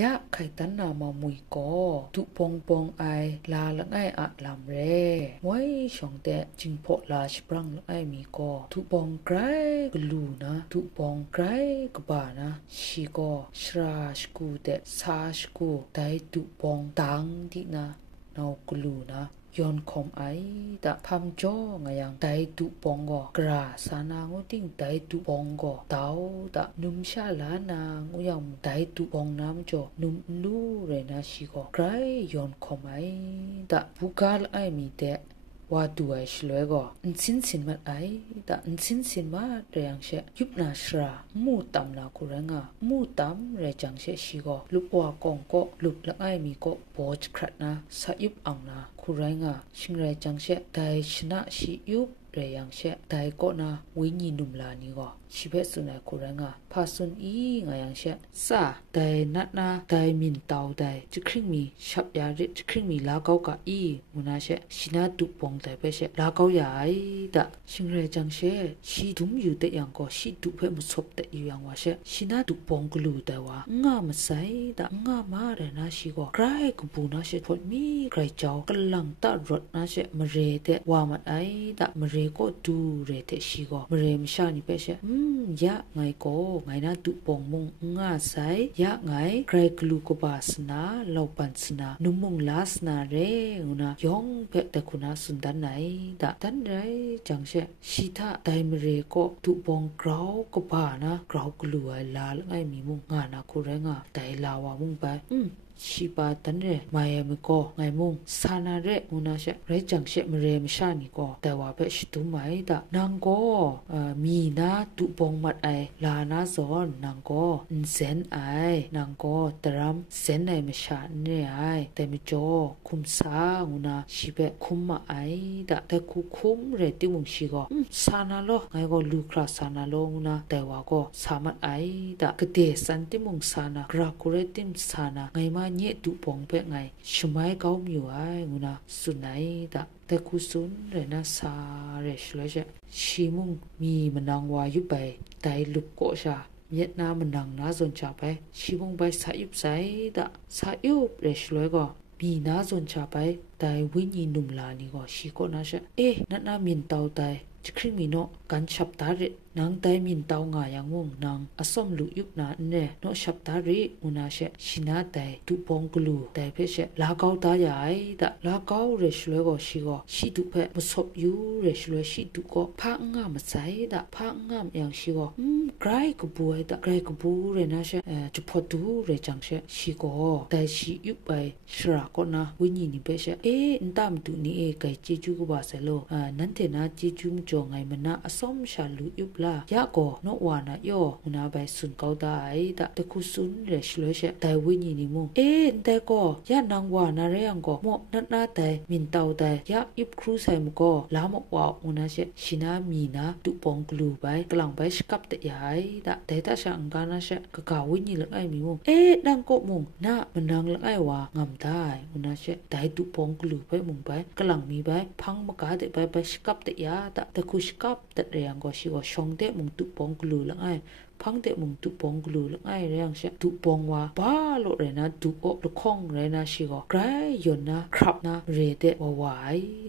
ยะไข่ตันนามามุยก็ตุปองปองไอลาละไออะลำเร่ไว้ช่องแต่จิงพอลาชปรังละไอมีก็ตุปองไกรกลูนะตุปองไกรกบานะชีก็ชราชกูแต่ซาชกูได้ตุปองตังดินะนาวกลูนะย้อนคอมไอตะพัมจ่องยังไดตุปองก็กราสานางอติงไดตุปองก็ดาวตะนุมชาลานางยังไดตุปองน้ำจ่อนุมลูเรนะชิก็ไกรย้อนคอมไอตะบุกาลไอมีแต่ว่าดูไอชลวยก็อินสินมาไอแต่อินสินมาเรียงเชยุบนาชรามูตัมนาคุเรงามูตัมเรจังเชชิก็ลุกว่ากองก็ลุกละไอมีก็โบจครัดนะสายุบอังนาคุเรงาชิงเรจังเชได้ชนะชิยุบเรียงเชได้ก็นะวิญญาณุมลานี่ก็ชิเปสุนัยคุเรงาพาสุนอีงายังเชซาได้นัดนาได้มินเตาได้จะครึ่งมีฉับยาริจะครึ่งมีลาเกากะอีมุนาเชชินาตุปองแต่ไปเชลาเกาใหญ่ดะชิงเรจังเชชีดุมอยู่แต่ยังก็ชีดุเพ่มุสบแต่อยู่ยังว่าเชชินาตุปองกลูแต่ว่างามาใส่ดะงามาเรนะชิก็ไกรกบูนาเชพอมีไกรเจ้ากำลังตะรถนะเชมเรเตว่ามันไอดะมเรก็ดูเรเตชิก็มเรมชานี่เปเชยะไงก็ไงนะตุปองมงงาใส่ยะไงไกรกลูกบาสนาเลาปันสนานุมงลาสนาเรอุนะยองเปแต่คุณาสุนดันไหนดะดันไรจังเชชิทาไดมเรก็ตุปองกราวกบานะกราวกลัวลาละไงมีมุงงานะคุเรงาไดลาวามุงไปชีปาตันเรมายามก็ไงมุงสานาเรมุนาเชเรจังเชมเรมชานี่ก็แต่ว่าเปชิตุไมดะนางก็มีนาตุปองมัดไอลานาซอนนางก็เซนไอนางก็ตรัมเซนไอมชาเนไอแต่มจ่อคุมสาอุนาชิเปคุมมาไอดะแต่คุมเรติมุงชิก็สานาโลไงก็ลูคราสานาโลอุนาแต่ว่าก็สามัดไอดะกเดสันติมุงสานากราคุเรติมสานาไงมาเยตุปองเปไงชมัยเขามีไออุนาสุนัยดะแต่คุซุนเรนะสาเรชเลเจชิมุงมีมันนางวายุไปไตลุกโกชาเมียนามันนางนาซนชาไปชิมุงไปสายุบไซดะสายุบเรชเลก็มีนาซนชาไปไตวิญญาณุมลานี่ก็ชิโกนาเชนัดนามินเตาไตจะครึ่งมีโนกันฉับตาเรนางไตมินเตางายังงนางอสมลุยุบนาเนโนฉับตาเรมุนาเชชินาไตตุปองกลูไตเพเชลาเกาตาใหญ่ดะลาเกาเรชเลก็ชิดุเพมุสบยูเรชเลชิดุก็พางามใสดะพางามยังชิก็ไกรกบวยดะไกรกบูเรนะเชจุพอดูเรจังเชชิก็ไตชิยุบไปชราก็นะวิญญาณเพเชนตามตุนี่ไกเจจูกบาเซโลนันเทนาเจจูมจงไงมันนะอสมชาลุยุบลายะก็โนวานะโยอุนาไปสุนเกาได้ดะตะคุสุนเรชเลเชแต่วิญญาณมุงแต่ก็ยะนางวานะเรยังก็หมอนัดนาแต่มินเตาแต่ยะอิบครูไซมก็ลามกว่าอุนาเชชินามีนาตุปองกลูไปกลางไปสกับแต่ยายดะแต่ตาช่างกานะเชกะกาวิญญาณละไอมีมุงดังก็มุงนะมันนางละไอว่างามได้อุนาเชแต่ตุปองกลูไปมุงไปกลางมีไปพังมกาแต่ไปสกับแต่ยาดะตะคุสกับแต่เรียงก็ชิวชงเตมุงตุปองกลูละไอพังเตมุงตุปองกลูละไอเรียงเชตุปองว่าบ้าโลเรนะตุโอละคองเรนะชิก็ไกรยนนะครับนะเรเตว่าไหว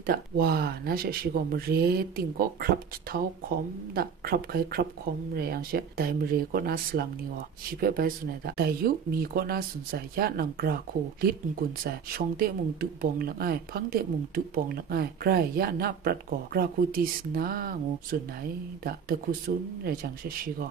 ดะว่านะเชชิก็มเรติงก็ครับเท้าคอมดะครับใครครับคอมเรียงเชแต่มเรก็น่าสลังนี่วะชิเปไปสุนัยดะแต่ยุมีก็น่าสนใจยะนังกราคูลิดกุนใจชงเตมุงตุปองละไอพังเตมุงตุปองละไอไกรยะนะปรัดก็กราคูติสนางูสุนัยดะตะคุซุนเรจังเชชิก็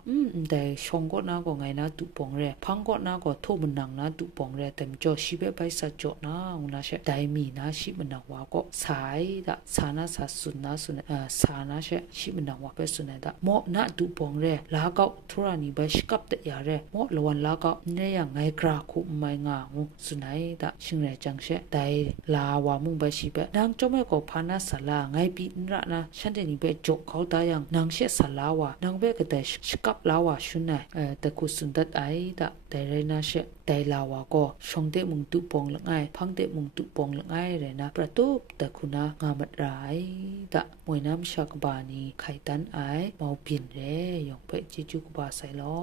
แต่ชงก็น่าก็ไงนะตุปองเรพังก็น่าก็โทมันนังนะตุปองเรแต่จ่อชิเปไปสัจจนะอุนาเชแต่มีนะชิมันนังว่าก็สายดะสานะสาสุนนะสุนสานะเชชิมันนังว่าไปสุนัยดะหมอนะตุปองเรลาก็ทุรานีไปสกับแต่ยาเรหมอละวันลาก็เนี่ยยังไงกราคุไม่งางูสุนัยดะชิงเรจังเชแต่ลาวามุงไปชิเปนางจอมก็พานาสลาไงปีนระนะฉันเดนี่ไปจกเขาตายังนางเชสลาวานางเบก็แต่สกับลาวาชุนไหนแต่กุสุนดัดไอดะแต่เรนะเชแต่ลาวาก็ชงเตมุงตุปองละไงพังเตมุงตุปองละไงเรนะประตูแต่คุณางามัดไรดะมวยน้ำชากบานีไข่ตันไอเมาเปลี่ยนเรยองไปจิจุกบาไซล้อ